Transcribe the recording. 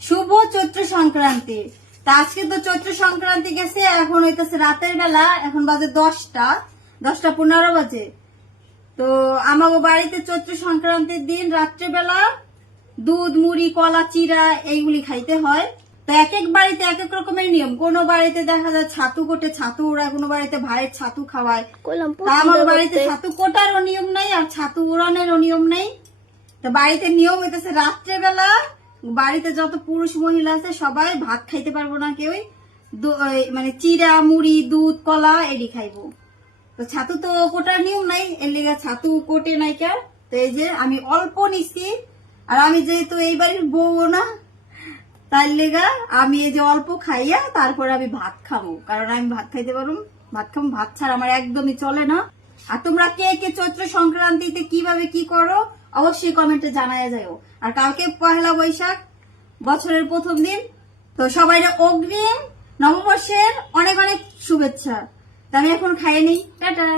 শুভ চৈত্র সংক্রান্তি। তা আজকে তো চৈত্র সংক্রান্তি গেছে, এখন হইতেছে রাতের বেলা, এখন বাজে 10টা 15 বাজে। তো আমাগো বাড়িতে চৈত্র সংক্রান্তির দিন রাত্রেবেলা দুধ মুড়ি কলা চিরা এইগুলি খাইতে হয়। তো এক এক বাড়িতে এক এক রকমের নিয়ম। কোনো বাড়িতে দেখা যায় ছাতু কোটে ছাতু ওড়ায়, কোনো বাড়িতে ভাইয়ের ছাতু খাওয়ায়। তা আমার বাড়িতে ছাতু কোটারও নিয়ম নাই আর ছাতু উড়ানেরও নিয়ম নেই। তো বাড়িতে নিয়ম হইতেছে রাত্রেবেলা বাড়িতে যত পুরুষ মহিলা আছে সবাই ভাত খাইতে পারবো না কেউই, মানে চিরা মুড়ি দুধ কলা এডি খাইবো। তো ছাতু তো কোটার নিয়ম নাই, এর লেগে ছাতু কোটে নাই কে। তো এই যে আমি অল্প নিছি, আর আমি যেহেতু এই বাড়ির বউ না, তার লেগা আমি এই যে অল্প খাইয়া তারপরে আমি ভাত খাবো, কারণ আমি ভাত খাইতে পারবো। ভাত খাবো, ভাত ছাড়া আমার একদমই চলে না। আর তোমরা কে কে চৈত্র সংক্রান্তিতে কিভাবে কি করো অবশ্যই কমেন্টে জানায় যাও। আর কালকে পহেলা বৈশাখ, বছরের প্রথম দিন। তো সবাই অগ্রিম নববর্ষের অনেক অনেক শুভেচ্ছা। তা আমি এখন খাইয়ে নেই, টাটা।